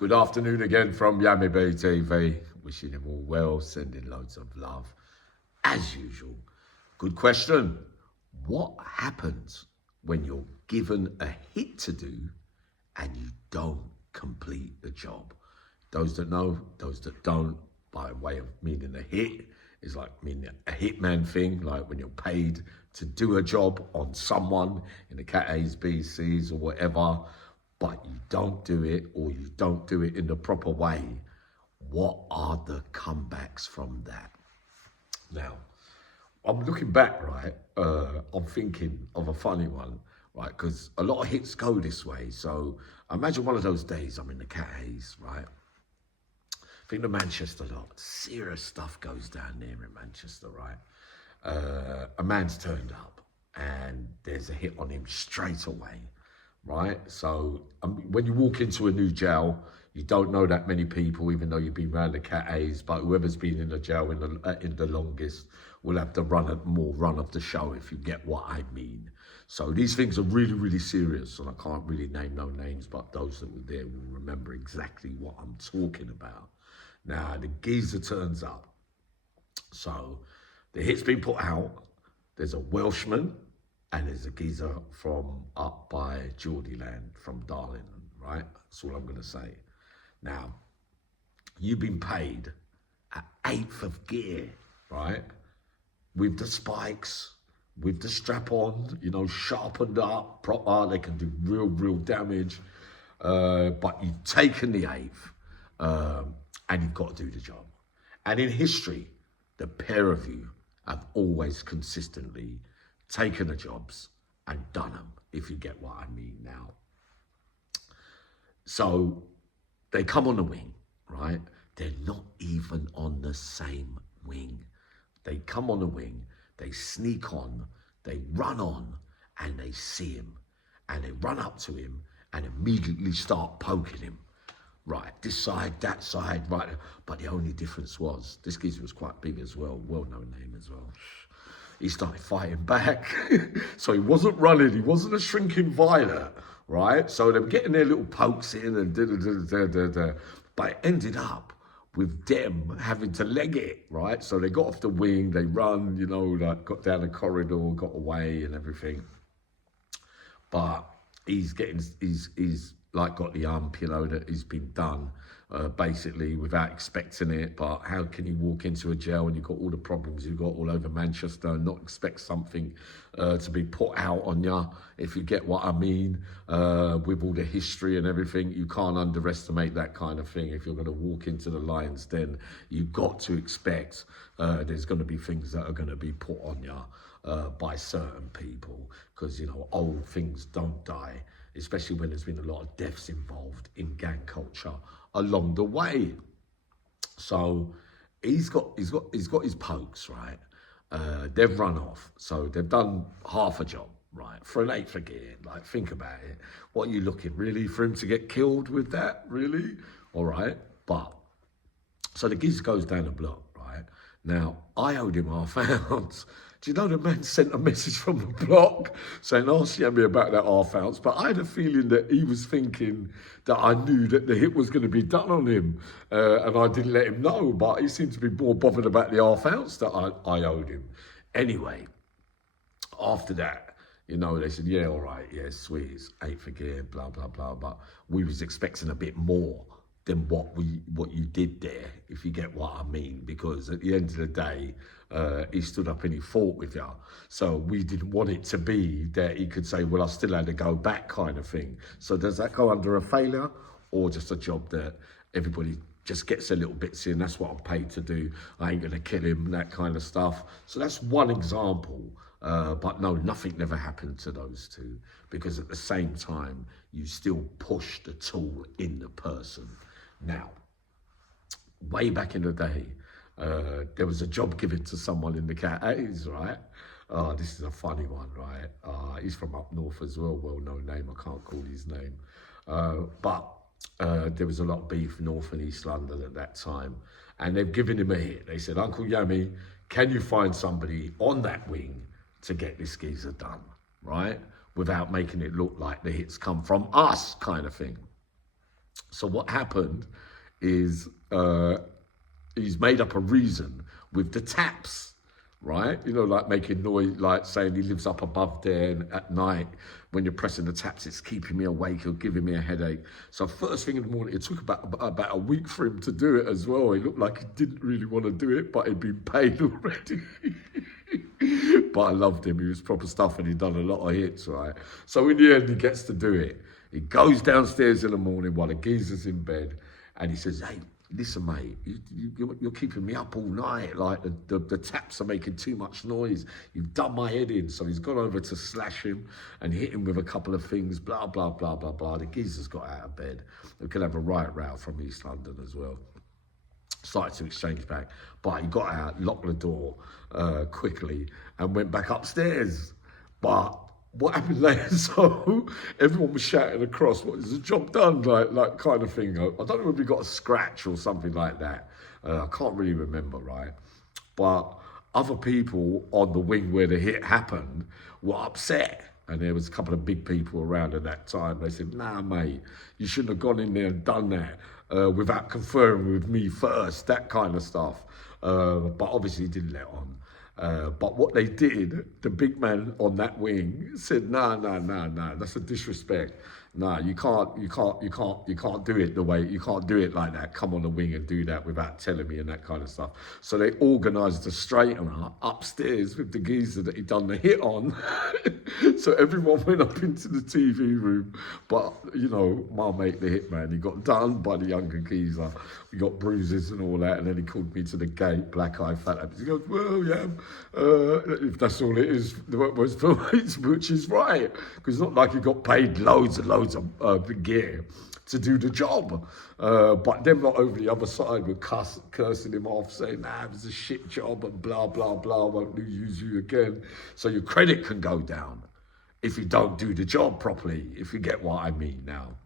Good afternoon again from Yami Bay TV. Wishing him all well, sending loads of love. As usual. Good question. What happens when you're given a hit to do and you don't complete the job? Those that know, those that don't, by way of meaning a hit, is like meaning a hitman thing, like when you're paid to do a job on someone in the CatAs, BCs or whatever, but you don't do it or you don't do it in the proper way. What are the comebacks from that? Now, I'm looking back, right? I'm thinking of a funny one, right? Because a lot of hits go this way. So imagine one of those days I'm in the CatAs, right? Think of Manchester lot. Serious stuff goes down there in Manchester, right? A man's turned up and there's a hit on him straight away, right? So when you walk into a new jail, you don't know that many people, even though you've been around the CatAs, but whoever's been in the jail in the longest will have to run of the show, if you get what I mean. So these things are really, really serious, and I can't really name no names, but those that were there will remember exactly what I'm talking about. Now, the geezer turns up. So the hit's been put out. There's a Welshman and there's a geezer from up by Geordie land, from Darling, right? That's all I'm going to say. Now, you've been paid at 1/8 of gear, right? With the spikes, with the strap on, you know, sharpened up, proper, they can do real damage. But you've taken the 1/8. And you've got to do the job. And in history, the pair of you have always consistently taken the jobs and done them, if you get what I mean now. So they come on the wing, right? They're not even on the same wing. They come on the wing, they sneak on, they run on, and they see him. And they run up to him and immediately start poking him. Right, this side, that side, right. But the only difference was, this geezer was quite big as well, well-known name as well. He started fighting back. So he wasn't running, he wasn't a shrinking violet, right? So they were getting their little pokes in and da-da-da-da-da-da. But it ended up with them having to leg it, right? So they got off the wing, they run, you know, like got down the corridor, got away and everything. But he's like got the ump, you know, that he's been done basically without expecting it. But how can you walk into a jail and you've got all the problems you've got all over Manchester and not expect something to be put out on you, if you get what I mean, with all the history and everything? You can't underestimate that kind of thing. If you're going to walk into the lion's den, you've got to expect there's going to be things that are going to be put on you by certain people, because, you know, old things don't die, especially when there's been a lot of deaths involved in gang culture along the way. So he's got his pokes, right? They've run off, so they've done half a job, right? For an 1/8 of gear, like, think about it. What are you looking, really, for him to get killed with that, really? All right, but so the geezer goes down the block, right? Now, I owed him £1/2. Do you know the man sent a message from the block saying, ask Yami about that £1/2? But I had a feeling that he was thinking that I knew that the hit was going to be done on him. And I didn't let him know, but he seemed to be more bothered about the £1/2 that I owed him. Anyway, after that, you know, they said, yeah, all right, yeah, sweet, it's 1/8 of gear, blah, blah, blah. But we was expecting a bit more than what you did there, if you get what I mean, because at the end of the day, he stood up and he fought with you. So we didn't want it to be that he could say, well, I still had to go back, kind of thing. So does that go under a failure, or just a job that everybody just gets a little bit in? That's what I'm paid to do. I ain't gonna kill him, that kind of stuff. So that's one example. But no, nothing never happened to those two, because at the same time, you still push the tool in the person. Now, way back in the day, there was a job given to someone in the CatAs, right? This is a funny one, right? He's from up north as well, well-known name. I can't call his name. But there was a lot of beef north and east London at that time. And they've given him a hit. They said, Uncle Yami, can you find somebody on that wing to get this geezer done, right? Without making it look like the hits come from us, kind of thing. So what happened is he's made up a reason with the taps, right? You know, like making noise, like saying he lives up above there, and at night when you're pressing the taps, it's keeping me awake or giving me a headache. So first thing in the morning, it took about a week for him to do it as well. He looked like he didn't really want to do it, but he'd been paid already. But I loved him. He was proper stuff, and he'd done a lot of hits, right? So in the end, he gets to do it. He goes downstairs in the morning while the geezer's in bed, and he says, "Hey, listen, mate, you're keeping me up all night. Like the taps are making too much noise. You've done my head in." So he's gone over to slash him and hit him with a couple of things. Blah blah blah blah blah. The geezer's got out of bed. We could have a riot row from East London as well. Started to exchange back, but he got out, locked the door quickly, and went back upstairs. But what happened later? So everyone was shouting across, "What is the job done?" Like kind of thing. I don't know if we got a scratch or something like that. I can't really remember, right? But other people on the wing where the hit happened were upset. And there was a couple of big people around at that time. They said, "Nah, mate, you shouldn't have gone in there and done that without conferring with me first," that kind of stuff. But obviously he didn't let on. But what they did, the big man on that wing said, "Nah, that's a disrespect. Nah, you can't do it the way, you can't do it like that. Come on the wing and do that without telling me," and that kind of stuff. So they organised a straightener upstairs with the geezer that he'd done the hit on. So everyone went up into the TV room, but you know, my mate, the hitman, he got done by the younger geezer. We got bruises and all that, and then he called me to the gate, black eye, fat eye. He goes, "Well, yeah, if that's all it is, which is right, because it's not like he got paid loads and loads of gear to do the job." But them lot over the other side were cursing him off, saying, "Nah, it was a shit job and blah, blah, blah, won't use you again." So your credit can go down if you don't do the job properly, if you get what I mean. Now,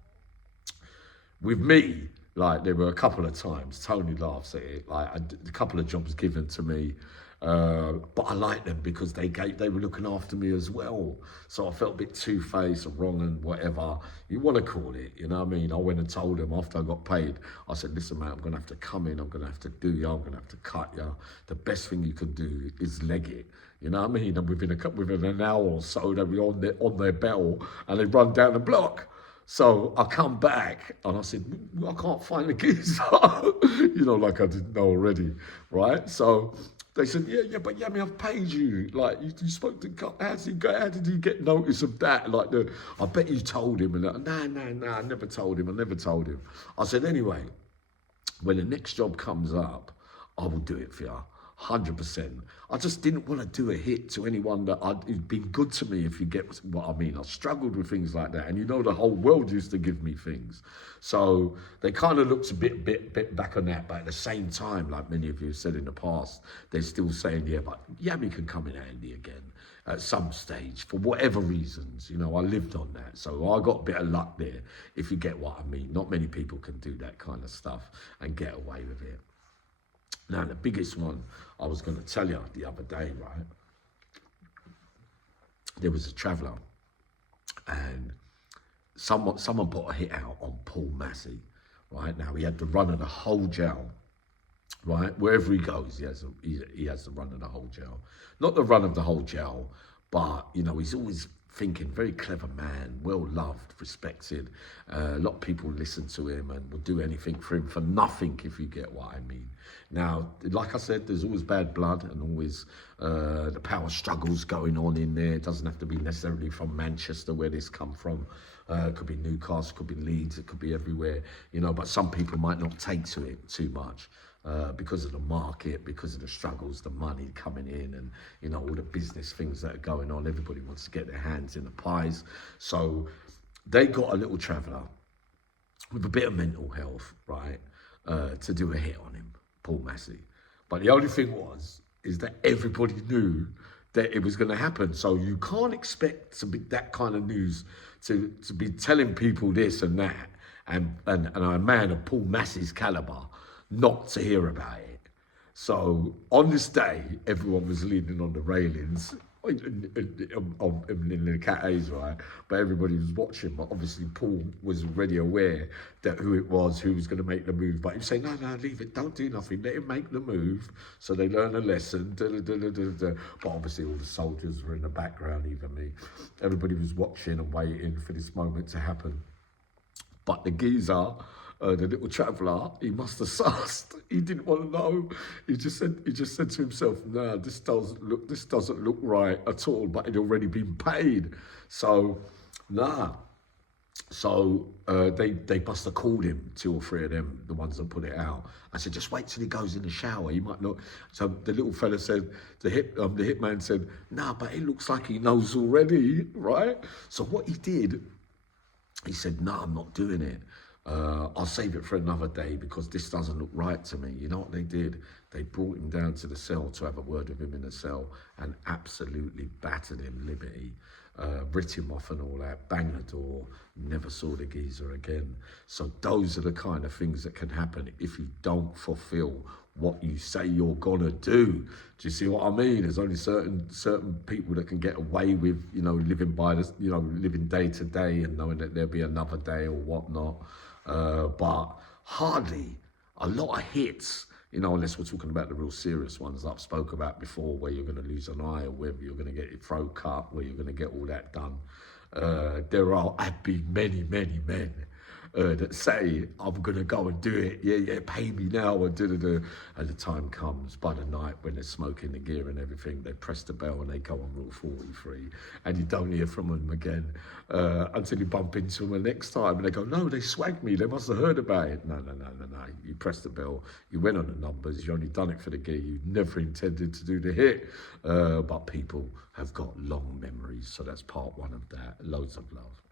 with me, like there were a couple of times, Tony laughs at it, like a couple of jobs given to me, but I liked them because they were looking after me as well. So I felt a bit two-faced or wrong and whatever you want to call it, you know what I mean? I went and told them after I got paid, I said, "Listen, mate, I'm going to have to come in, I'm going to have to do you, I'm going to have to cut you. The best thing you can do is leg it." You know what I mean? And within an hour or so, they were on their bell and they run down the block. So I come back and I said, "I can't find the geezer," you know, like I didn't know already, right? So they said, but I've paid you. Like you spoke to God. How did he get notice of that? Like I bet you told him. And nah, I never told him. I said, "Anyway, when the next job comes up, I will do it for you. 100%. I just didn't want to do a hit to anyone that who'd been good to me, if you get what I mean. I struggled with things like that. And you know, the whole world used to give me things. So they kind of looked a bit back on that. But at the same time, like many of you have said in the past, they're still saying, "Yeah, but Yami can come in handy again at some stage for whatever reasons." You know, I lived on that. So I got a bit of luck there, if you get what I mean. Not many people can do that kind of stuff and get away with it. Now, the biggest one I was going to tell you the other day, right? There was a traveller and someone put a hit out on Paul Massey, right? Now, he had the run of the whole jail, right? Wherever he goes, he has the run of the whole jail. Not the run of the whole jail, but, you know, he's always thinking, very clever man, well loved, respected. A lot of people listen to him and will do anything for him for nothing, if you get what I mean. Now, like I said, there's always bad blood and always the power struggles going on in there. It doesn't have to be necessarily from Manchester, where this come from. It could be Newcastle, it could be Leeds, it could be everywhere, you know, but some people might not take to it too much. Because of the market, because of the struggles, the money coming in, and you know, all the business things that are going on. Everybody wants to get their hands in the pies. So they got a little traveller with a bit of mental health, right, to do a hit on him, Paul Massey. But the only thing is that everybody knew that it was going to happen. So you can't expect to be that kind of news to be telling people this and that, and a man of Paul Massey's calibre not to hear about it. So on this day, everyone was leaning on the railings in the CatAs, right? But everybody was watching. But obviously, Paul was already aware that who it was, who was going to make the move. But he was saying, no, leave it, don't do nothing, let him make the move, so they learn a lesson. But obviously, all the soldiers were in the background, even me. Everybody was watching and waiting for this moment to happen. But the geezer, the little traveller, he must have sussed. He didn't want to know. He just said to himself, "Nah, this doesn't look right at all." But it'd already been paid, so nah. So they must have called him, 2 or 3 of them, the ones that put it out. I said, just wait till he goes in the shower. He might not. So the little fella said, the hitman said, nah, but it looks like he knows already, right? So what he did, he said, no, I'm not doing it. I'll save it for another day because this doesn't look right to me. You know what they did? They brought him down to the cell to have a word with him in the cell and absolutely battered him liberty, writ him off and all that, banged the door, never saw the geezer again. So those are the kind of things that can happen if you don't fulfill what you say you're gonna do. Do you see what I mean? There's only certain people that can get away with, living by this, living day to day and knowing that there'll be another day or whatnot. But hardly a lot of hits, unless we're talking about the real serious ones that I've spoke about before, where you're going to lose an eye or whether you're going to get your throat cut, where you're going to get all that done. Have been many, many men that say, I'm going to go and do it. Yeah, pay me now. And the time comes by the night when they're smoking the gear and everything, they press the bell and they go on Rule 43 and you don't hear from them again until you bump into them the next time and they go, no, they swagged me. They must have heard about it. No. You press the bell. You went on the numbers. You only done it for the gear. You never intended to do the hit. But people have got long memories. So that's part one of that. Loads of love.